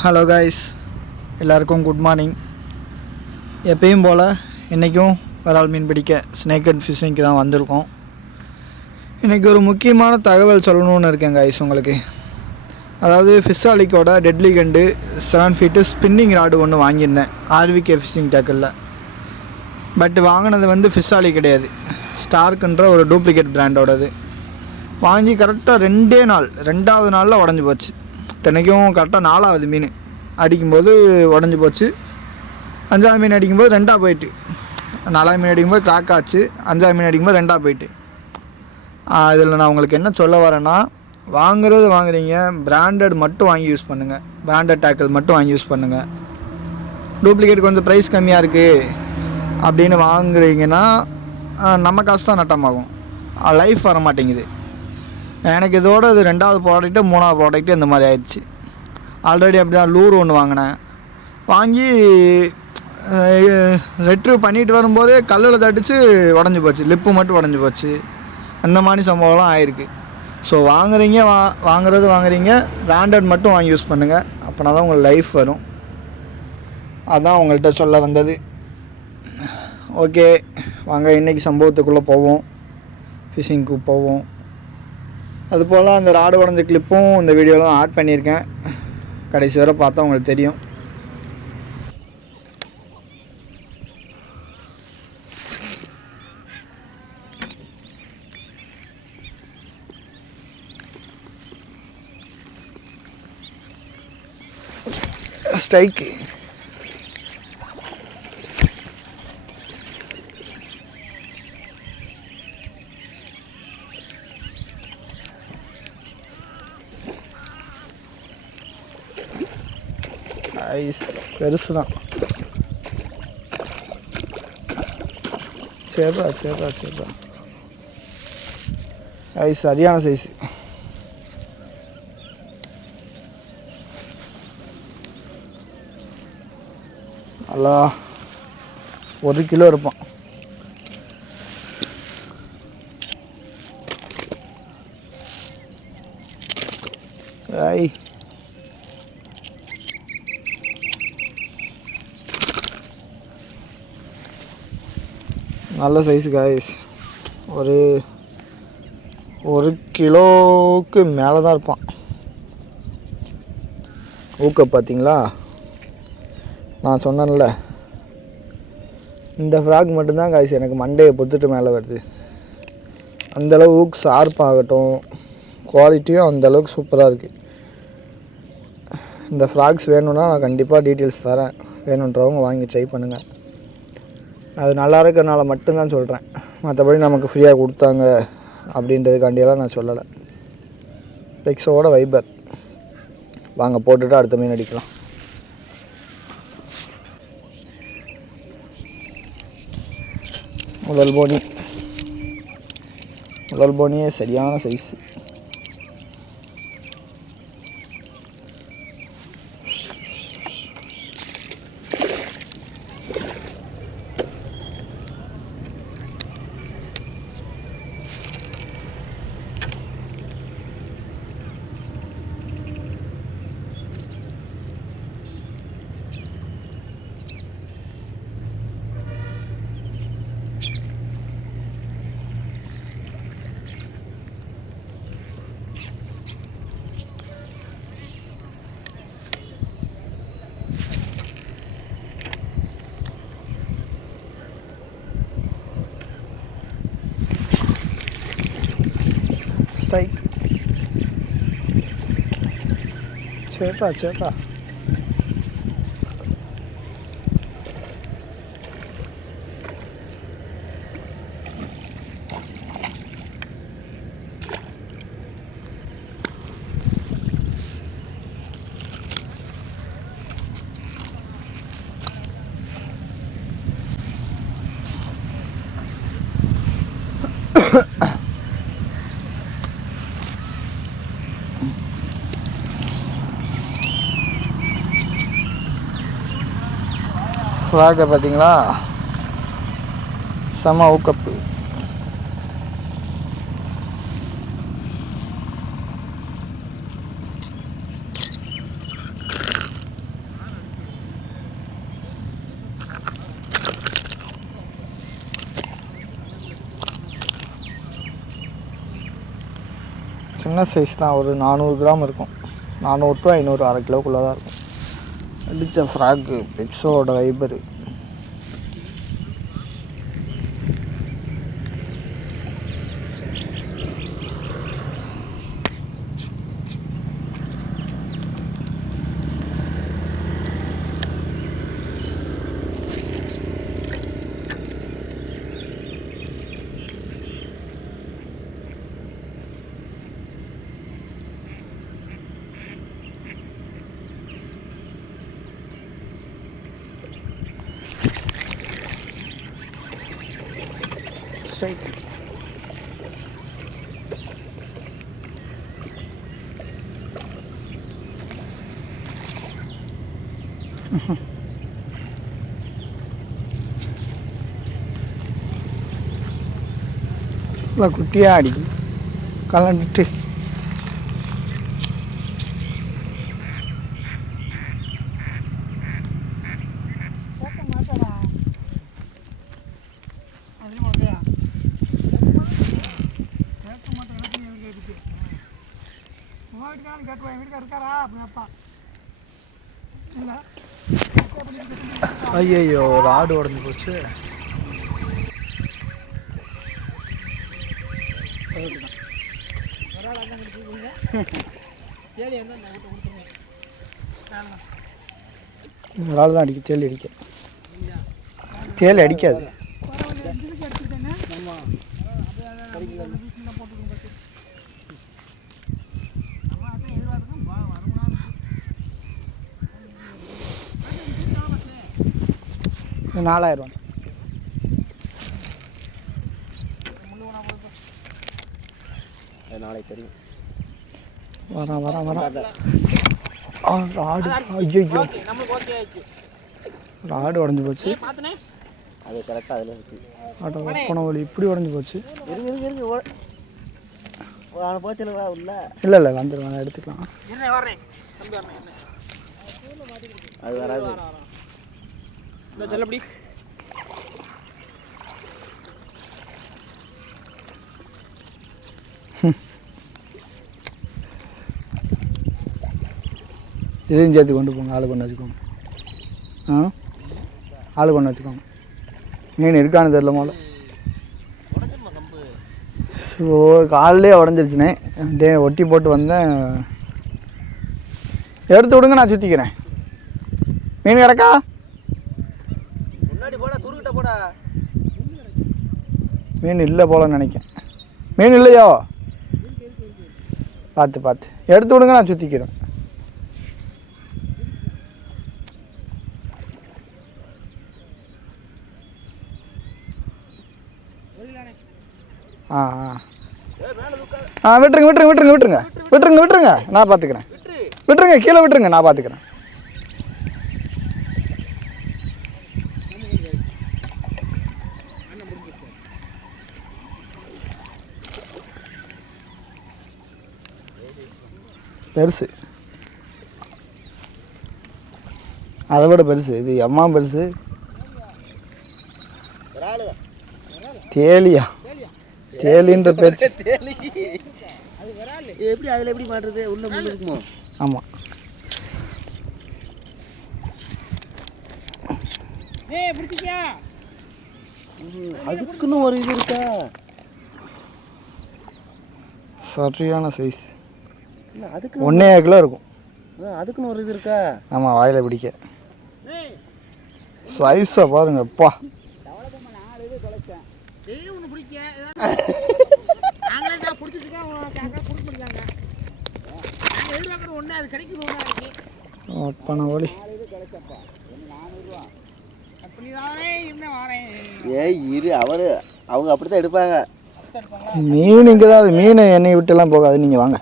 Hello guys, எல்லாருக்கும் good morning. எப்பயும் போல் இன்றைக்கும் விரால் மீன் பிடிக்க ஸ்னேக் அண்ட் ஃபிஷ்ஷிங்க்கு தான் வந்திருக்கோம். இன்றைக்கி ஒரு முக்கியமான தகவல் சொல்லணுன்னு இருக்கேன் காய்ஸ் உங்களுக்கு. அதாவது ஃபிஷ்ஷாலிக்கோட டெட்லி கண்டு 7 ஃபீட்டு ஸ்பின்னிங் ராடு ஒன்று வாங்கியிருந்தேன் ஆர்விகே ஃபிஷ்ஷிங் டேக்கில். பட் வாங்கினது ஃபிஷ்ஷாலி கிடையாது, ஸ்டார்க்குன்ற ஒரு டூப்ளிகேட் பிராண்டோடது. வாங்கி கரெக்டாக 2வது நாளில் உடஞ்சி போச்சு. இத்தனைக்கும் கரெக்டாக 4வது மீன் அடிக்கும்போது உடஞ்சி போச்சு. 5வது மீன் அடிக்கும்போது 2ஆக போயிட்டு, 4வது மீன் அடிக்கும்போது கிராக் ஆச்சு. 5வது மீன் அடிக்கும்போது 2ஆக போயிட்டு. இதில் நான் உங்களுக்கு என்ன சொல்ல வரேன்னா, வாங்குறீங்க பிராண்டட் மட்டும் வாங்கி யூஸ் பண்ணுங்கள். பிராண்டட் டேக்கிள் மட்டும் வாங்கி யூஸ் பண்ணுங்கள். டூப்ளிகேட் கொஞ்சம் ப்ரைஸ் கம்மியாக இருக்குது அப்படின்னு வாங்குறீங்கன்னா நம்ம காசு தான் நட்டமாகும், லைஃப் வர மாட்டேங்குது. எனக்கு இதோட இது 2வது ப்ராடக்ட்டு 3வது ப்ராடக்ட்டு இந்த மாதிரி ஆயிடுச்சு. ஆல்ரெடி அப்படி தான் லூர் ஒன்று வாங்கினேன். வாங்கி ரெட்ரிவ் பண்ணிட்டு வரும்போதே கல்லில் தட்டிச்சு உடஞ்சி போச்சு, லிப்பு மட்டும் உடஞ்சி போச்சு. அந்த மாதிரி சம்பவம்லாம் ஆயிருக்கு. ஸோ வாங்குறீங்க பிராண்டட் மட்டும் வாங்கி யூஸ் பண்ணுங்கள். அப்படின்னா தான் உங்களுக்கு லைஃப் வரும். அதுதான் உங்கள்கிட்ட சொல்ல வந்தது. ஓகே, வாங்க இன்றைக்கி சம்பவத்துக்குள்ளே போவோம், ஃபிஷிங்க்கு போவோம். அதுபோல் அந்த ராடு உடஞ்ச கிளிப்பும் இந்த வீடியோவில் தான் ஆட் பண்ணியிருக்கேன். கடைசி வரை பார்த்தா உங்களுக்கு தெரியும். ஸ்ட்ரைக்கு ஐஸ் பெருசு தான். சரிப்பா ஐஸ் சரியான சைஸு. நல்லா 1 கிலோ இருப்பான். ஐ நல்ல சைஸு காய்ஸ். ஒரு 1 கிலோவுக்கு மேலே தான் இருப்பான். ஊக்க பார்த்தீங்களா, நான் சொன்னேன்ல, இந்த ஃப்ராக் மட்டும்தான் காய்ஸ் எனக்கு மண்டையை பொத்துட்டு மேலே வருது. அந்தளவு ஊக் ஷார்ப்பாகட்டும், குவாலிட்டியும் அந்தளவுக்கு சூப்பராக இருக்குது. இந்த ஃப்ராக்ஸ் வேணும்னா நான் கண்டிப்பாக டீட்டெயில்ஸ் தரேன், வேணுன்றவங்க வாங்கி ட்ரை பண்ணுங்கள். அது நல்லா இருக்கிறனால மட்டும்தான் சொல்கிறேன், மற்றபடி நமக்கு ஃப்ரீயாக கொடுத்தாங்க அப்படின்றதுக்காண்டியெல்லாம் நான் சொல்லலை. பெக்ஸோட வைபர். வாங்க போட்டுட்டு அடுத்த மீன் அடிக்கலாம். முதல் போனியே சரியான சைஸு. ஸ்ட்ரைக். சேப்பா ஃப்ராகை பார்த்தீங்களா, செம ஊக்கப்பு. சின்ன சைஸ் தான், ஒரு 400 கிராம் இருக்கும். 400 to 500, அரை கிலோக்குள்ளே தான் இருக்கும். அடித்த ஃப்ராக்கு பெக்ஸோட வைபரு. ஸ்ட்ரைட் குட்டியாக அடிக்கும் கலந்துட்டு. ஐயோ ராடு உடஞ்சி போச்சு. ராடு தான் அடிக்கும், தேலி அடிக்க. தேலி அடிக்காது. இது 4000. நாளைக்கு தெரியும். வரேன் ராடு. ஐயோ ராடு உடஞ்சி போச்சு. அது கரெக்டாக அதில் இருக்கு. ஆட்டோ போன வழி இப்படி உடஞ்சி போச்சு. இல்லை வந்துடுவேன், எடுத்துக்கலாம். அது வராது. சொல்லப்படி இதையும் சேர்த்து கொண்டு போங்க. ஆளு கொண்டு வச்சுக்கோங்க. ஆளு கொண்டு வச்சுக்கோங்க. மீன் இருக்கான்னு தெரியல போல. ஸோ காலையிலே உடஞ்சிருச்சுனே. ஒட்டி போட்டு வந்தேன். எடுத்து விடுங்க, நான் சுற்றிக்கிறேன். மீன் கிடக்கா? மீன் இல்லை போலன்னு நினைக்கிறேன். மீன் இல்லையோ? பார்த்து எடுத்து விடுங்க, நான் சுற்றிக்கிறேன். விட்டுருங்க. நான் பார்த்துக்கிறேன். விட்டுருங்க, கீழே விட்டுருங்க, நான் பார்த்துக்கிறேன். பெருசு, அதை விட பெருசு. இது எம்மா பெருசு. தேலியா? தேலின்ற பேச்சு. எப்படி அதில் எப்படி மாட்டுறது? உள்ள முள்ளு இருக்குமோ? ஆமாம். அதுக்குன்னு ஒரு இது இருக்கா? சரியான சைஸ். அதுக்கு 1.5 கிலோ இருக்கும். அதுக்குன்னு ஒரு இது இருக்கா? ஆமாம், வாயில் பிடிக்க. சைஸை பாருங்க. அப்பா பணம் ஓடி. அவங்க அப்படித்தான் எடுப்பாங்க. மீன் இங்கே தான். மீன் எண்ணெய் விட்டுலாம் போகாது. நீங்கள் வாங்க.